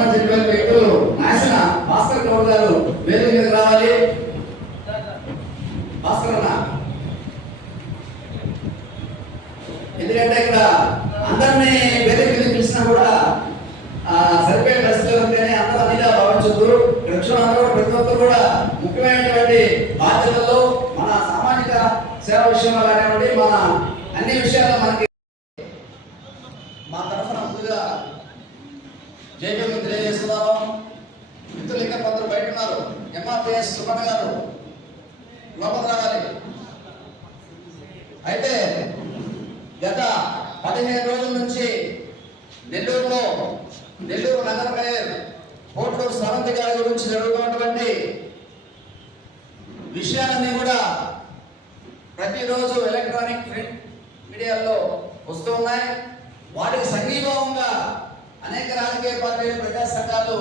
సంబంధించిన వ్యక్తులు నాశన భాస్కర్ గౌడ్ గారు వేదిక మీదకి రావాలి. భాస్కర్ అన్న, ఎందుకంటే ఇక్కడ అందరినీ వేదిక మీద పిలిచినా కూడా సరిపోయే పరిస్థితులు ఉంటేనే అందరూ అదిగా భావించద్దు. ఇక్కడ వచ్చిన అందరూ ప్రతి ఒక్కరు కూడా ముఖ్యమైనటువంటి బాధ్యతల్లో మన సామాజిక సేవ విషయంలో కానివ్వండి, మన అన్ని విషయాల్లో మనకి మా తరఫున ముందుగా జైలు తెలియజేస్తున్నాము. మిత్రులు ఇంకా కొందరు బయట ఉన్నారు. ఎంఆర్పిఎస్ సుమన్ గారు లోపల రావాలి. అయితే గత 15 రోజుల నుంచి నెల్లూరు నగర మేయర్ పోట్లూరు స్రవంతి గారి గురించి జరుగుతున్నటువంటి విషయాలన్నీ కూడా ప్రతిరోజు ఎలక్ట్రానిక్ ప్రింట్ మీడియాలో వస్తూ ఉన్నాయి. వాటికి సంఘీభావంగా అనేక రాజకీయ పార్టీలు, ప్రజా సంఘాలు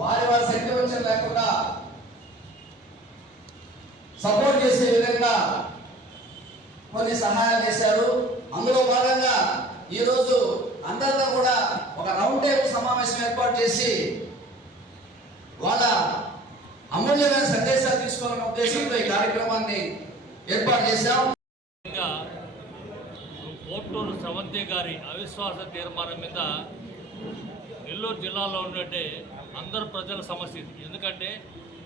వారి శక్తి వంచన లేకుండా సపోర్ట్ చేసే విధంగా కొన్ని సహాయాలు చేశారు. అందులో భాగంగా ఈరోజు అందరితో కూడా ఒక రౌండ్ టేబుల్ సమావేశం ఏర్పాటు చేసి వాళ్ళ అమూల్యమైన సందేశాలు తీసుకోవాలనే ఉద్దేశంతో ఈ కార్యక్రమాన్ని ఏర్పాటు చేశాం. పోట్లూరు స్రవంతి గారి అవిశ్వాస తీర్మానం మీద నెల్లూరు జిల్లాలో ఉన్నట్టే అందరు ప్రజల సమస్య. ఎందుకంటే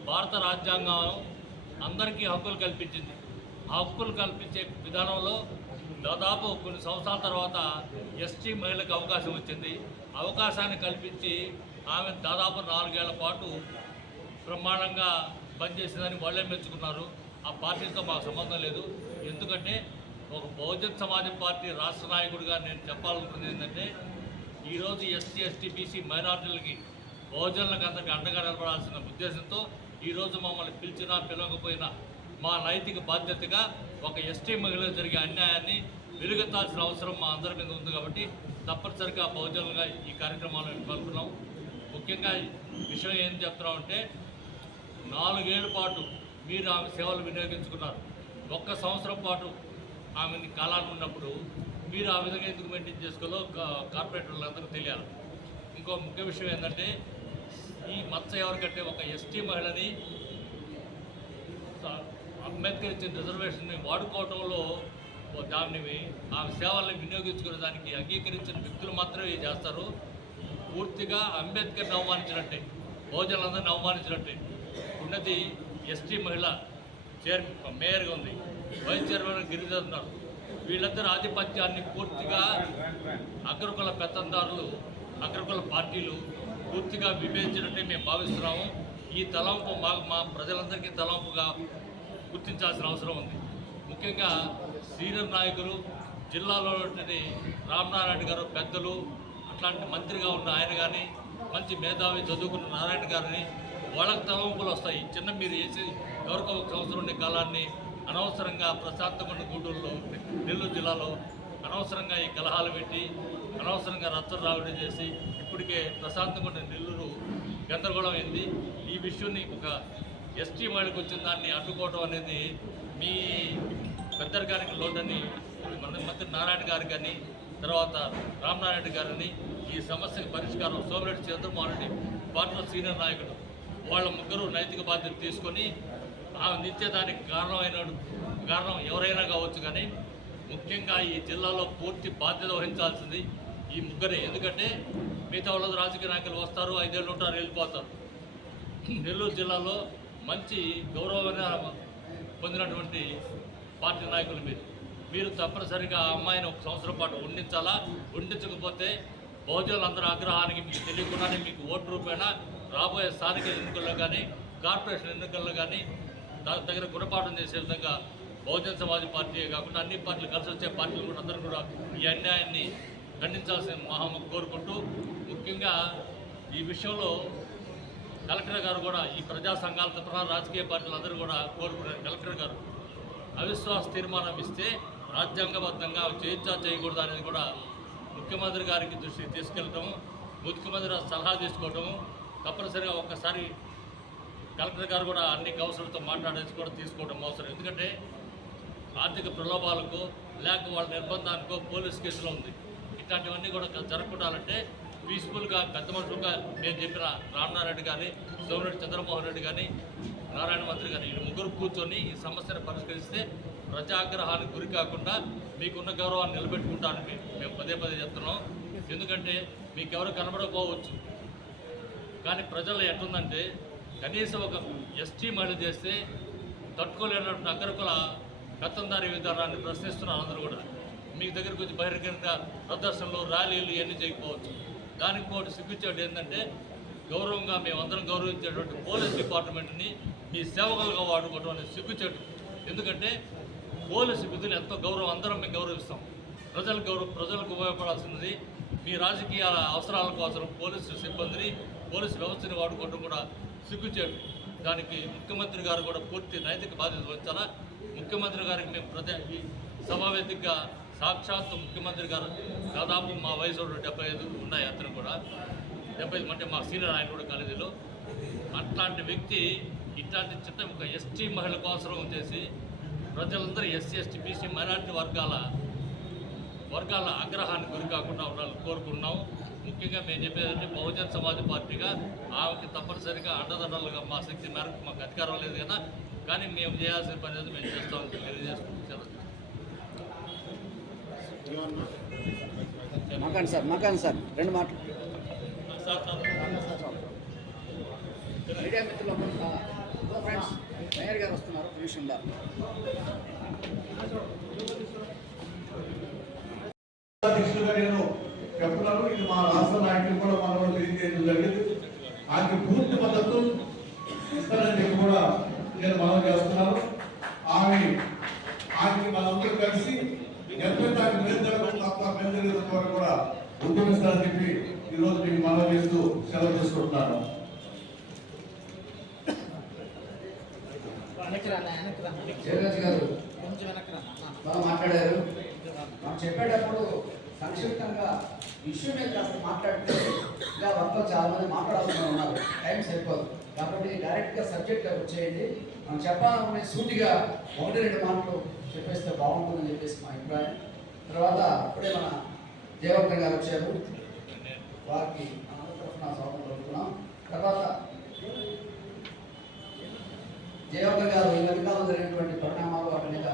భారత రాజ్యాంగం అందరికీ హక్కులు కల్పించింది. ఆ హక్కులు కల్పించే విధానంలో దాదాపు కొన్ని సంవత్సరాల తర్వాత ఎస్టీ మహిళలకు అవకాశం వచ్చింది. అవకాశాన్ని కల్పించి ఆమె దాదాపు 4 ఏళ్ల పాటు బ్రహ్మాండంగా పనిచేసిందని వాళ్ళే మెచ్చుకున్నారు. ఆ పార్టీతో మాకు సంబంధం లేదు. ఎందుకంటే ఒక బహుజన్ సమాజ్ పార్టీ రాష్ట్ర నాయకుడిగా నేను చెప్పాలనుకున్నది ఏంటంటే, ఈరోజు ఎస్సీ, ఎస్టీ, బీసీ మైనార్టీలకి, బహుజనులకు అందరికీ అండగా నిలబడాల్సిన ఉద్దేశంతో ఈరోజు మమ్మల్ని పిలిచినా పిలవకపోయినా మా నైతిక బాధ్యతగా ఒక ఎస్టీ మహిళలకు జరిగే అన్యాయాన్ని వెలుగెత్తాల్సిన అవసరం మా అందరి మీద ఉంది. కాబట్టి తప్పనిసరిగా బహుజనులుగా ఈ కార్యక్రమాలను పాల్గొన్నాం. ముఖ్యంగా విషయం ఏం చెప్తున్నామంటే, 4 ఏళ్ల పాటు మీరు ఆమె సేవలు వినియోగించుకున్నారు. 1 సంవత్సరం పాటు ఆమెని కాలాన్ని ఉన్నప్పుడు మీరు ఆ విధంగా ఎందుకు మెయింటైన్ చేసుకోవాలో కార్పొరేటర్లందరికీ తెలియాలి. ఇంకో ముఖ్య విషయం ఏంటంటే, ఈ మచ్చ ఎవరికంటే ఒక ఎస్టీ మహిళని అంబేద్కర్ ఇచ్చిన రిజర్వేషన్ని వాడుకోవడంలో దాన్ని ఆమె సేవల్ని వినియోగించుకునే దానికి అంగీకరించిన వ్యక్తులు మాత్రమే చేస్తారు. పూర్తిగా అంబేద్కర్ని అవమానించినట్టే, బహుజనులందరినీ అవమానించినట్టే. ఉన్నది ఎస్టీ మహిళ మేయర్గా ఉంది, వైస్ చైర్మన్ గిరిధర్ ఉన్నారు. వీళ్ళందరూ ఆధిపత్యాన్ని పూర్తిగా అగ్రకుల పెత్తందారులు, అగ్రకుల పార్టీలు పూర్తిగా విభజించినట్టే మేము భావిస్తున్నాము. ఈ తలంపు మా ప్రజలందరికీ తలంపుగా గుర్తించాల్సిన అవసరం ఉంది. ముఖ్యంగా సీనియర్ నాయకులు, జిల్లాలో రామనారాయణ గారు పెద్దలు, అట్లాంటి మంత్రిగా ఉన్న ఆయన కానీ, మంచి మేధావి చదువుకున్న నారాయణ గారిని వాళ్ళకి తలంపులు వస్తాయి. చిన్న మీరు వేసి ఎవరికో 1 సంవత్సరం ఉండే కాలాన్ని అనవసరంగా ప్రశాంతమైన గూడూరులో, నెల్లూరు జిల్లాలో అనవసరంగా ఈ కలహాలు పెట్టి అనవసరంగా రచ్చలు రావడి చేసి ఇప్పటికే ప్రశాంతంగా నెల్లూరు గందరగోళం అయింది. ఈ విషయాన్ని ఒక ఎస్టీ మహిళకు వచ్చిన దాన్ని అడ్డుకోవడం అనేది మీ పెద్దరికానికి లోటని మంత్రి నారాయణ గారు కానీ, తర్వాత రామనారాయణ గారిని ఈ సమస్యకు పరిష్కారం సోమిరెడ్డి చంద్రమోహన్ రెడ్డి పార్టీలో సీనియర్ నాయకుడు వాళ్ళ ముగ్గురు నైతిక బాధ్యత తీసుకొని ఆ నిత్యదానికి కారణం ఎవరైనా కావచ్చు, కానీ ముఖ్యంగా ఈ జిల్లాలో పూర్తి బాధ్యత వహించాల్సింది ఈ ముగ్గురే. ఎందుకంటే మిగతా వాళ్ళ రాజకీయ నాయకులు వస్తారు, 5 ఏళ్ళు ఉంటారు, వెళ్ళిపోతారు. నెల్లూరు జిల్లాలో మంచి గౌరవాన్ని పొందినటువంటి పార్టీ నాయకులు మీరు తప్పనిసరిగా ఆ అమ్మాయిని 1 సంవత్సరం పాటు ఉండించాలా. ఉండించకపోతే బహుజనులందరూ ఆగ్రహానికి మీకు తెలియకుండానే మీకు ఓటు రూపేణా రాబోయే స్థానిక ఎన్నికల్లో కానీ, కార్పొరేషన్ ఎన్నికల్లో కానీ దాని దగ్గర గుణపాఠం చేసే విధంగా బహుజన్ సమాజ్ పార్టీయే కాకుండా అన్ని పార్టీలు కలిసి వచ్చే పార్టీలు కూడా అందరూ కూడా ఈ అన్యాయాన్ని ఖండించాల్సిన కోరుకుంటూ, ముఖ్యంగా ఈ విషయంలో కలెక్టర్ గారు కూడా ఈ ప్రజా సంఘాల తరఫున రాజకీయ పార్టీలు అందరూ కూడా కోరుకున్నారు. కలెక్టర్ గారు అవిశ్వాస తీర్మానం ఇస్తే రాజ్యాంగబద్ధంగా చేయకూడదు అనేది కూడా ముఖ్యమంత్రి గారికి దృష్టికి తీసుకెళ్ళటము, ముఖ్యమంత్రి సలహా తీసుకోవటము, తప్పనిసరిగా ఒక్కసారి కలెక్టర్ గారు కూడా అన్ని కౌన్సిలర్తో మాట్లాడేసి కూడా తీసుకోవడం అవసరం. ఎందుకంటే ఆర్థిక ప్రలోభాలకు లేక వాళ్ళ నిర్బంధానికో పోలీస్ కేసులో ఉంది. ఇట్లాంటివన్నీ కూడా జరగకుండాలంటే పీస్ఫుల్గా పెద్ద మనుషులుగా నేను చెప్పిన రామనారాయణ కానీ, సోమిరెడ్డి చంద్రమోహన్ రెడ్డి కానీ, నారాయణ మంత్రి కానీ ఈ ముగ్గురు కూర్చొని ఈ సమస్యను పరిష్కరిస్తే ప్రజాగ్రహానికి గురి కాకుండా మీకున్న గౌరవాన్ని నిలబెట్టుకుంటానని మేము పదే పదే చెప్తున్నాం. ఎందుకంటే మీకెవరు కనబడకపోవచ్చు, కానీ ప్రజలు ఎట్లుందంటే కనీసం ఒక ఎస్టీ మహిళ చేస్తే తట్టుకోలేనటువంటి అగ్రకుల పెత్తందారి విధానాన్ని ప్రశ్నిస్తున్నారు అందరూ కూడా. మీ దగ్గరకు వచ్చి బహిరంగ ప్రదర్శనలు, ర్యాలీలు ఇవన్నీ చేయకపోవచ్చు. దానికి పోటీ సిగ్గుచేటు ఏంటంటే గౌరవంగా మేమందరం గౌరవించేటువంటి పోలీస్ డిపార్ట్మెంట్ని మీ సేవకులుగా వాడుకోవడం అనేది సిగ్గుచేటు. ఎందుకంటే పోలీసు విధులు ఎంతో గౌరవం, అందరం మేము గౌరవిస్తాం. ప్రజలకు ఉపయోగపడాల్సినది మీ రాజకీయ అవసరాల కోసం పోలీసు సిబ్బందిని, పోలీసు వ్యవస్థని వాడుకోవడం కూడా సిగ్గుచేటు. దానికి ముఖ్యమంత్రి గారు కూడా పూర్తి నైతిక బాధ్యత వహించాలా. ముఖ్యమంత్రి గారికి మేము ఈ సమావేదికగా సాక్షాత్తు ముఖ్యమంత్రి గారు దాదాపు మా వయసు 75 ఉన్నాయి, అతను కూడా 75 అంటే మా సీనియర్ ఆయన కూడా కాలేజీలో. అట్లాంటి వ్యక్తి ఇట్లాంటి చిన్న ఒక ఎస్టీ మహిళ కోసం చేసి ప్రజలందరూ ఎస్సీ, ఎస్టీ, బీసీ, మైనారిటీ వర్గాల ఆగ్రహానికి గురి కాకుండా ఉండాలని కోరుకున్నాం. ముఖ్యంగా మేము చెప్పేదంటే బహుజన్ సమాజ్ పార్టీగా ఆమెకి తప్పనిసరిగా అండదండలుగా మా శక్తి మేరకు మాకు అధికారం లేదు కదా, కానీ మేము చేయాల్సిన పని అయితే మేము చేస్తామని తెలియజేసుకుంటున్నాం. మకాన్ సార్ 2 మాటలు. మీడియా మిత్రులు ఫ్రెండ్స్, మేయర్ గారు వస్తున్నారు, నిమిషంలో. అధ్యక్షులుగా నేను చెప్తున్నాను. ఇది మా రాష్ట్ర నాయకులు కూడా మనం తెలియజేయడం జరిగింది. ఆమెకి పూర్తి మద్దతు ఇస్తారని చెప్పి కూడా నేను మనం చేస్తున్నాను. ఆమెకి మనందరూ కలిసి ఎంతైతే ఆమె మేలు జరగదు తప్ప మేలు జరిగినంత వరకు కూడా ఉద్యమిస్తారని చెప్పి ఈరోజు మీకు మనం చేస్తూ సెలవు చేసుకుంటున్నాను. జయరాజ్ గారు బాగా మాట్లాడారు. మనం చెప్పేటప్పుడు సంక్షిప్తంగా ఇష్యూ మీద కాస్త మాట్లాడితే ఇలా వర్క్లో చాలా మంది మాట్లాడాల్సిన ఉన్నారు, టైం సరిపోదు. కాబట్టి డైరెక్ట్గా సబ్జెక్ట్లోకి వచ్చేయండి. మనం చెప్పాలనుకునే సూటిగా 1-2 మాటలు చెప్పేస్తే బాగుంటుందని చెప్పేసి మా అభిప్రాయం. తర్వాత ఇప్పుడే మన దేవర్ధన్ గారు వచ్చారు, వారికి అందరి తరఫున స్వాగతం పలుకుతున్నాం. తర్వాత దేవర్ధన్ గారు ఈ మధ్యకాలంలో జరిగినటువంటి పరిణామాలు వాటి మీద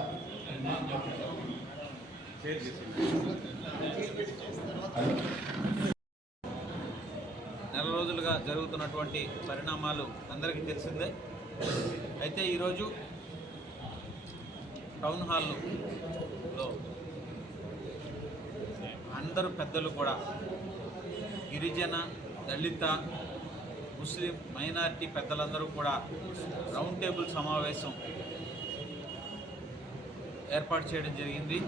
నెల రోజులుగా జరుగుతున్నటువంటి పరిణామాలు అందరికీ తెలిసిందే. అయితే ఈరోజు టౌన్ హాల్లో అందరూ పెద్దలు కూడా గిరిజన, దళిత, ముస్లిం, మైనారిటీ పెద్దలందరూ కూడా రౌండ్ టేబుల్ సమావేశం ఏర్పాటు చేయడం జరిగింది.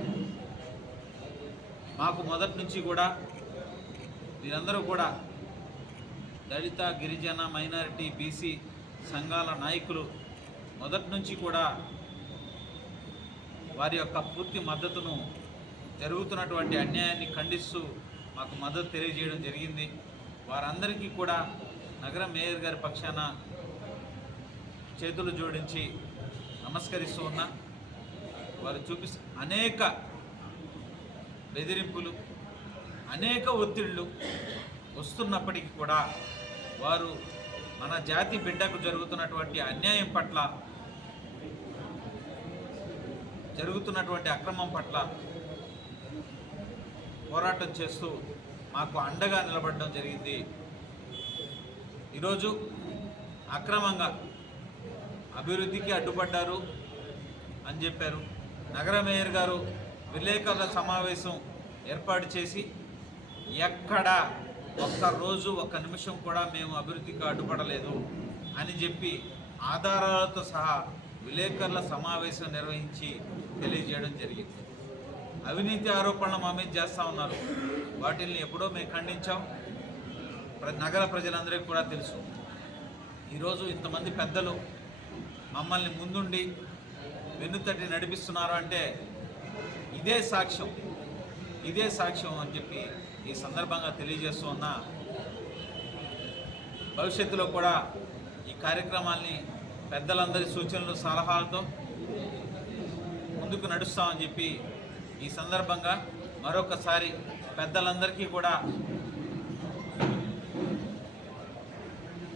మాకు మొదటి నుంచి కూడా వీరందరూ కూడా దళిత, గిరిజన, మైనారిటీ, బీసీ సంఘాల నాయకులు మొదటి నుంచి కూడా వారి యొక్క పూర్తి మద్దతును, జరుగుతున్నటువంటి అన్యాయాన్ని ఖండిస్తూ మాకు మద్దతు తెలియజేయడం జరిగింది. వారందరికీ కూడా నగర మేయర్ గారి పక్షాన చేతులు జోడించి నమస్కరిస్తూ ఉన్నా. వారు అనేక బెదిరింపులు, అనేక ఒత్తిళ్లు వస్తున్నప్పటికీ కూడా వారు మన జాతి బిడ్డకు జరుగుతున్నటువంటి అన్యాయం పట్ల, జరుగుతున్నటువంటి అక్రమం పట్ల పోరాటం చేస్తూ మాకు అండగా నిలబడడం జరిగింది. ఈరోజు అక్రమంగా అభివృద్ధికి అడ్డుపడ్డారు అని చెప్పారు. నగర మేయర్ గారు విలేకరుల సమావేశం ఏర్పాటు చేసి ఎక్కడ ఒక్కరోజు ఒక్క నిమిషం కూడా మేము అభివృద్ధికి అడ్డుపడలేదు అని చెప్పి ఆధారాలతో సహా విలేకరుల సమావేశం నిర్వహించి తెలియజేయడం జరిగింది. అవినీతి ఆరోపణలు మా మీద చేస్తూ ఉన్నారు. వాటిల్ని ఎప్పుడో మేము ఖండించాం. నగర ప్రజలందరికీ కూడా తెలుసు. ఈరోజు ఇంతమంది పెద్దలు మమ్మల్ని ముందుండి వెన్నుతట్టి నడిపిస్తున్నారు అంటే ఇదే సాక్ష్యం అని చెప్పి ఈ సందర్భంగా తెలియజేస్తూ ఉన్నా. భవిష్యత్తులో కూడా ఈ కార్యక్రమాల్ని పెద్దలందరి సూచనలు, సలహాలతో ముందుకు నడుస్తామని చెప్పి ఈ సందర్భంగా మరొకసారి పెద్దలందరికీ కూడా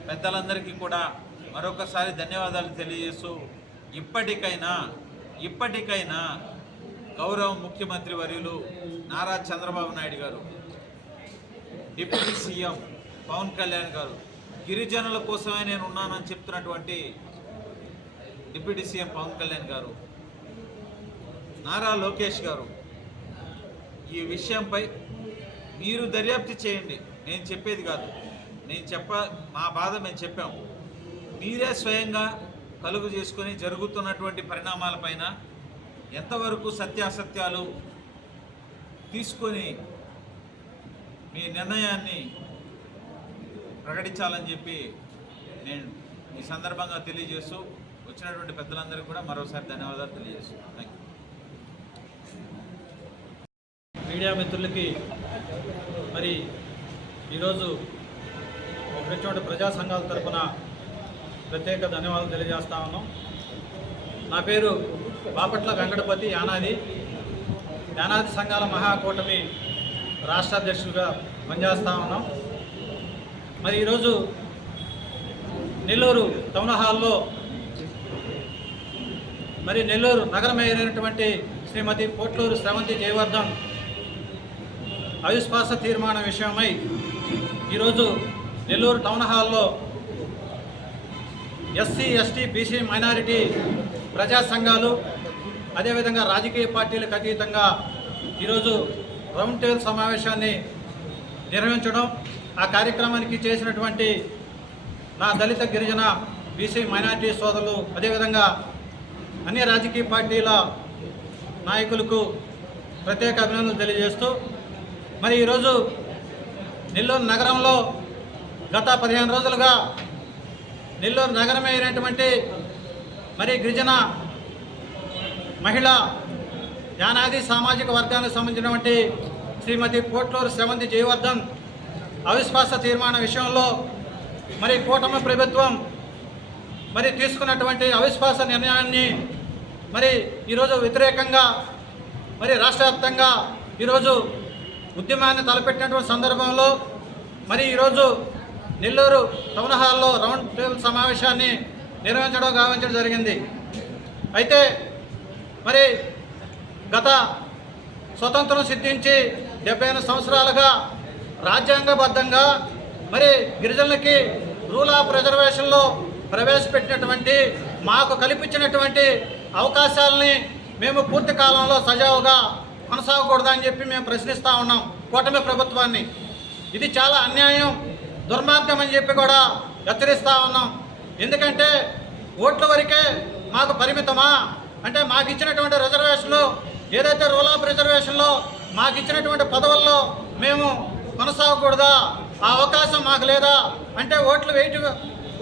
పెద్దలందరికీ కూడా మరొకసారి ధన్యవాదాలు తెలియజేస్తూ ఇప్పటికైనా గౌరవ ముఖ్యమంత్రి వర్యులు నారా చంద్రబాబు నాయుడు గారు, డిప్యూటీ సీఎం పవన్ కళ్యాణ్ గారు, గిరిజనుల కోసమే నేను ఉన్నానని చెప్తున్నటువంటి డిప్యూటీ సీఎం పవన్ కళ్యాణ్ గారు, నారా లోకేష్ గారు ఈ విషయంపై మీరు దర్యాప్తు చేయండి. నేను చెప్పేది కాదు, మా బాధ మేము చెప్పాము. మీరే స్వయంగా కలుగు చేసుకొని జరుగుతున్నటువంటి పరిణామాలపైన ఎంతవరకు సత్యాసత్యాలు తీసుకొని మీ నిర్ణయాన్ని ప్రకటించాలని చెప్పి నేను ఈ సందర్భంగా తెలియజేస్తూ వచ్చినటువంటి పెద్దలందరికీ కూడా మరోసారి ధన్యవాదాలు తెలియజేస్తున్నాను. Thank you. మీడియా మిత్రులకి మరి ఈరోజు వచ్చినటువంటి ప్రజా సంఘాల తరఫున ప్రత్యేక ధన్యవాదాలు తెలియజేస్తా ఉన్నాం. నా పేరు బాపట్ల వెంకటపతి యానాది సంఘాల మహాకూటమి రాష్ట్ర అధ్యక్షులుగా పనిచేస్తూ ఉన్నాం. మరి ఈరోజు నెల్లూరు టౌన్ హాల్లో మరి నెల్లూరు నగర మేయర్ అయినటువంటి శ్రీమతి పోట్లూరు శ్రవంతి జయవర్ధన్ అవిశ్వాస తీర్మానం విషయమై ఈరోజు నెల్లూరు టౌన్ హాల్లో ఎస్సీ, ఎస్టీ, బీసీ, మైనారిటీ ప్రజా సంఘాలు అదేవిధంగా రాజకీయ పార్టీలకు అతీతంగా ఈరోజు రౌండ్ టేబుల్ సమావేశాన్ని నిర్వహించడం, ఆ కార్యక్రమానికి చేసినటువంటి నా దళిత, గిరిజన, బీసీ, మైనారిటీ సోదరులు అదేవిధంగా అన్ని రాజకీయ పార్టీల నాయకులకు ప్రత్యేక అభినందనలు తెలియజేస్తూ మరి ఈరోజు నెల్లూరు నగరంలో గత 15 రోజులుగా నెల్లూరు నగరమే అయినటువంటి మరి గిరిజన మహిళ యానాది సామాజిక వర్గానికి సంబంధించినటువంటి శ్రీమతి పోట్లూరు శ్రవంతి జయవర్ధన్ అవిశ్వాస తీర్మానం విషయంలో మరి కూటమి ప్రభుత్వం మరి తీసుకున్నటువంటి అవిశ్వాస నిర్ణయాన్ని మరి ఈరోజు వ్యతిరేకంగా మరి రాష్ట్ర వ్యాప్తంగా ఈరోజు ఉద్యమాన్ని తలపెట్టినటువంటి సందర్భంలో మరి ఈరోజు నెల్లూరు టౌన్ హాల్లో రౌండ్ టేబుల్ సమావేశాన్ని నిర్వహించడం జరిగింది. అయితే మరి గత స్వతంత్రం సిద్ధించి 78 సంవత్సరాలుగా రాజ్యాంగబద్ధంగా మరి గిరిజనులకి రూల్ ఆఫ్ రిజర్వేషన్లో ప్రవేశపెట్టినటువంటి మాకు కల్పించినటువంటి అవకాశాలని మేము పూర్తి కాలంలో సజావుగా కొనసాగకూడదని చెప్పి మేము ప్రశ్నిస్తూ ఉన్నాం కూటమి ప్రభుత్వాన్ని. ఇది చాలా అన్యాయం, దుర్మార్గం అని చెప్పి కూడా హెచ్చరిస్తూ ఉన్నాం. ఎందుకంటే ఓట్ల వరకే మాకు పరిమితమా అంటే మాకు ఇచ్చినటువంటి రిజర్వేషన్లు ఏదైతే రూల్ ఆఫ్ రిజర్వేషన్లో మాకు ఇచ్చినటువంటి పదవుల్లో మేము కొనసాగకూడదా, ఆ అవకాశం మాకు లేదా అంటే ఓట్లు వేయటం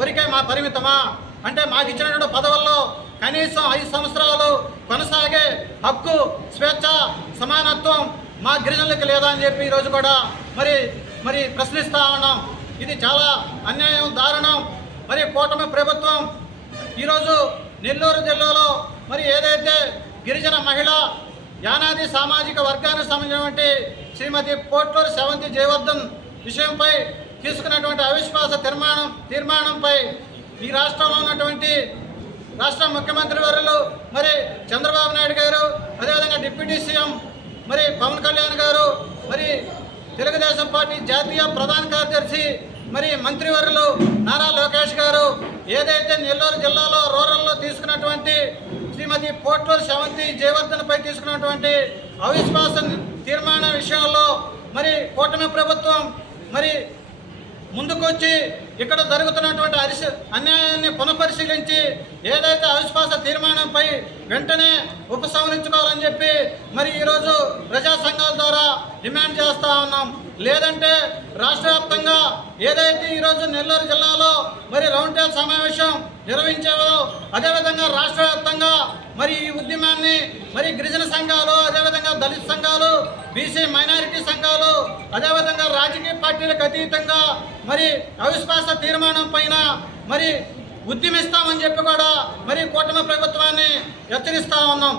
వరకే మా పరిమితమా అంటే మాకు ఇచ్చినటువంటి పదవుల్లో కనీసం 5 సంవత్సరాలు కొనసాగే హక్కు, స్వేచ్ఛ, సమానత్వం మా గిరిజనులకు లేదా అని చెప్పి ఈరోజు కూడా మరి ప్రశ్నిస్తూ ఉన్నాం. ఇది చాలా అన్యాయం, దారుణం. మరి కూటమి ప్రభుత్వం ఈరోజు నెల్లూరు జిల్లాలో మరి ఏదైతే గిరిజన మహిళ యానాది సామాజిక వర్గానికి సంబంధించినటువంటి శ్రీమతి పోట్లూరు శ్రవంతి జయవర్ధన్ విషయంపై తీసుకున్నటువంటి అవిశ్వాస తీర్మానంపై ఈ రాష్ట్రంలో ఉన్నటువంటి రాష్ట్ర ముఖ్యమంత్రి వర్యులు మరి చంద్రబాబు నాయుడు గారు అదేవిధంగా డిప్యూటీ సీఎం మరి పవన్ కళ్యాణ్ గారు మరి తెలుగుదేశం పార్టీ జాతీయ ప్రధాన కార్యదర్శి మరి మంత్రివర్యులు నారా లోకేష్ గారు ఏదైతే నెల్లూరు జిల్లాలో రూరల్లో తీసుకున్నటువంటి శ్రీమతి పోట్లూరు శ్రవంతి జయవర్ధన్పై తీసుకున్నటువంటి అవిశ్వాస తీర్మానం విషయంలో మరి కూటమి ప్రభుత్వం మరి ముందుకొచ్చి ఇక్కడ జరుగుతున్నటువంటి అన్యాయాన్ని పునఃపరిశీలించి ఏదైతే అవిశ్వాస తీర్మానంపై వెంటనే ఉపసంహరించుకోవాలని చెప్పి మరి ఈరోజు ప్రజా సంఘాల ద్వారా డిమాండ్ చేస్తూ ఉన్నాం. లేదంటే రాష్ట్ర వ్యాప్తంగా ఏదైతే ఈరోజు నెల్లూరు జిల్లాలో మరి రౌండ్ టేబుల్ సమావేశం నిర్వహించావో అదేవిధంగా రాష్ట్ర వ్యాప్తంగా మరి ఈ ఉద్యమాన్ని మరి గిరిజన సంఘాలు అదేవిధంగా దళిత సంఘాలు బీసీ మైనారిటీ సంఘాలు అదేవిధంగా రాజకీయ పార్టీలకు అతీతంగా మరి అవిశ్వాస తీర్మానం పైన మరి ఉద్యమిస్తామని చెప్పి కూడా మరి కూటమి ప్రభుత్వాన్ని హెచ్చరిస్తా ఉన్నాం.